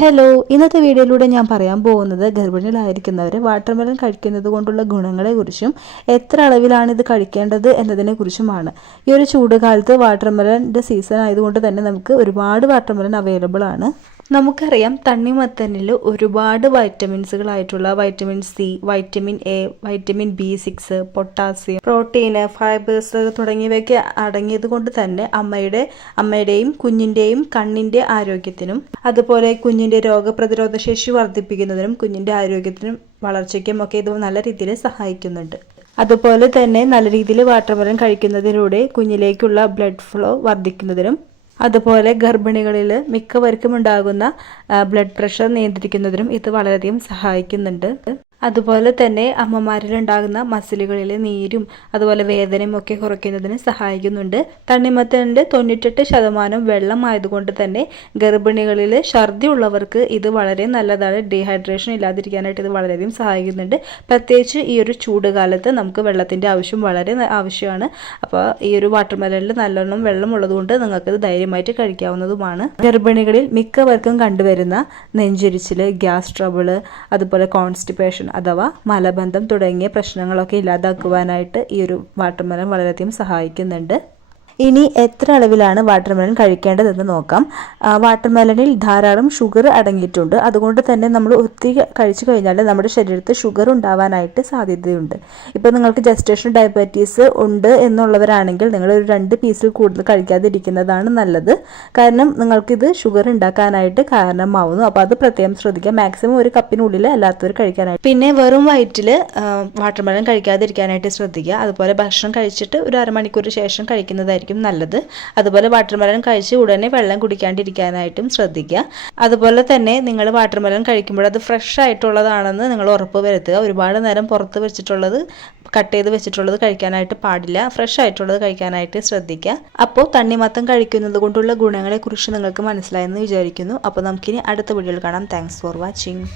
Hello ഇന്നത്തെ വീഡിയോയിലൂടെ ഞാൻ പറയാൻ പോകുന്നത് ഗർഭിണികളായിരിക്കുന്നവർ വാട്ടർമെലൺ കഴിക്കുന്നത് കൊണ്ടുള്ള ഗുണങ്ങളെക്കുറിച്ചും എത്ര അളവിലാണ് ഇത് കഴിക്കേണ്ടത് എന്നതിനെക്കുറിച്ചുമാണ് ഈ ഒരു ചൂട് കാലത്ത് വാട്ടർമെലന്റെ സീസൺ ആയതുകൊണ്ട് തന്നെ നമുക്ക് ഒരുപാട് വാട്ടർമെലൺ അവൈലബിൾ ആണ്. നമുക്കറിയാം തണ്ണിമത്തനിൽ ഒരുപാട് വൈറ്റമിൻസുകളായിട്ടുള്ള vitamin C vitamin A vitamin B six potassium protein fibres തുടങ്ങിയവയൊക്കെ അടങ്ങിയത് കൊണ്ട് തന്നെ അമ്മയുടെ അമ്മയുടെയും കുഞ്ഞിന്റെയും കണ്ണിന്റെ ആരോഗ്യത്തിനും അതുപോലെ കുഞ്ഞിന്റെ രോഗപ്രതിരോധ ശേഷി വർദ്ധിപ്പിക്കുന്നതിനും കുഞ്ഞിന്റെ ആരോഗ്യത്തിനും വളർച്ചയ്ക്കും ഒക്കെ ഇത് നല്ല രീതിയിൽ സഹായിക്കുന്നുണ്ട്. അതുപോലെ തന്നെ നല്ല രീതിയിൽ വാട്ടർമെലൻ കഴിക്കുന്നതിലൂടെ കുഞ്ഞിലേക്കുള്ള ബ്ലഡ് ഫ്ലോ വർദ്ധിക്കുന്നതിനും അതുപോലെ ഗർഭിണികളിൽ മിക്കവർക്കും ഉണ്ടാകുന്ന ബ്ലഡ് പ്രഷർ നിയന്ത്രിക്കുന്നതിനും ഇത് വളരെയധികം സഹായിക്കുന്നുണ്ട്. അതുപോലെ തന്നെ അമ്മമാരിൽ ഉണ്ടാകുന്ന മസിലുകളിലെ നീരും അതുപോലെ വേദനയും ഒക്കെ കുറയ്ക്കുന്നതിന് സഹായിക്കുന്നുണ്ട്. തണ്ണിമത്തനിന്റെ തൊണ്ണൂറ്റെട്ട് ശതമാനം വെള്ളം ആയതുകൊണ്ട് തന്നെ ഗർഭിണികളിൽ ഛർദി ഉള്ളവർക്ക് ഇത് വളരെ നല്ലതാണ്. ഡീഹൈഡ്രേഷൻ ഇല്ലാതിരിക്കാനായിട്ട് ഇത് വളരെയധികം സഹായിക്കുന്നുണ്ട്. പ്രത്യേകിച്ച് ഈ ഒരു ചൂട് കാലത്ത് നമുക്ക് വെള്ളത്തിന്റെ ആവശ്യം വളരെ ആവശ്യമാണ്. അപ്പോൾ ഈ ഒരു വാട്ടർ മെലണിൽ നല്ലോണം വെള്ളം ഉള്ളതുകൊണ്ട് നിങ്ങൾക്ക് ഇത് ധൈര്യമായിട്ട് കഴിക്കാവുന്നതുമാണ്. ഗർഭിണികളിൽ മിക്കവർക്കും കണ്ടുവരുന്ന നെഞ്ചരിച്ചിൽ ഗ്യാസ് ട്രബിൾ അതുപോലെ കോൺസ്റ്റിപ്പേഷൻ അഥവാ മലബന്ധം തുടങ്ങിയ പ്രശ്നങ്ങളൊക്കെ ഇല്ലാതാക്കുവാനായിട്ട് ഈ ഒരു വാട്ടർമെലൺ വളരെയധികം സഹായിക്കുന്നുണ്ട്. ഇനി എത്ര അളവിലാണ് വാട്ടർമെലൺ കഴിക്കേണ്ടതെന്ന് നോക്കാം. വാട്ടർമെലണിൽ ധാരാളം ഷുഗർ അടങ്ങിയിട്ടുണ്ട്. അതുകൊണ്ട് തന്നെ നമ്മൾ ഒത്തിരി കഴിച്ചു കഴിഞ്ഞാൽ നമ്മുടെ ശരീരത്തിൽ ഷുഗർ ഉണ്ടാവാനായിട്ട് സാധ്യതയുണ്ട്. ഇപ്പോൾ നിങ്ങൾക്ക് ജസ്റ്റേഷൻ ഡയബറ്റീസ് ഉണ്ട് എന്നുള്ളവരാണെങ്കിൽ നിങ്ങൾ ഒരു രണ്ട് പീസിൽ കൂടുതൽ കഴിക്കാതിരിക്കുന്നതാണ് നല്ലത്. കാരണം നിങ്ങൾക്കിത് ഷുഗർ ഉണ്ടാക്കാനായിട്ട് കാരണമാവുന്നു. അപ്പോൾ അത് പ്രത്യേകം ശ്രദ്ധിക്കുക. മാക്സിമം ഒരു കപ്പിനുള്ളിൽ അല്ലാത്തവർ കഴിക്കാനായിട്ട്. പിന്നെ വെറും വയറ്റിൽ വാട്ടർമെലൺ കഴിക്കാതിരിക്കാനായിട്ട് ശ്രദ്ധിക്കുക. അതുപോലെ ഭക്ഷണം കഴിച്ചിട്ട് ഒരു അരമണിക്കൂർ ശേഷം കഴിക്കുന്നതായിരിക്കും. നല്ലത്. അതുപോലെ വാട്ടർമെലൺ കഴിച്ച് ഉടനെ വെള്ളം കുടിക്കാണ്ടിരിക്കാനായിട്ടും ശ്രദ്ധിക്കുക. അതുപോലെ തന്നെ നിങ്ങൾ വാട്ടർമെലൺ കഴിക്കുമ്പോൾ അത് ഫ്രഷ് ആയിട്ടുള്ളതാണെന്ന് നിങ്ങൾ ഉറപ്പ് വരുത്തുക. ഒരുപാട് നേരം പുറത്ത് വെച്ചിട്ടുള്ളത് കട്ട് ചെയ്ത് വെച്ചിട്ടുള്ളത് കഴിക്കാനായിട്ട് പാടില്ല. ഫ്രഷ് ആയിട്ടുള്ളത് കഴിക്കാനായിട്ട് ശ്രദ്ധിക്കുക. അപ്പോൾ തണ്ണിമത്തം കഴിക്കുന്നത് കൊണ്ടുള്ള ഗുണങ്ങളെക്കുറിച്ച് നിങ്ങൾക്ക് മനസ്സിലായെന്ന് വിചാരിക്കുന്നു. അപ്പോൾ നമുക്കിനി അടുത്ത വീഡിയോയിൽ കാണാം. Thanks for watching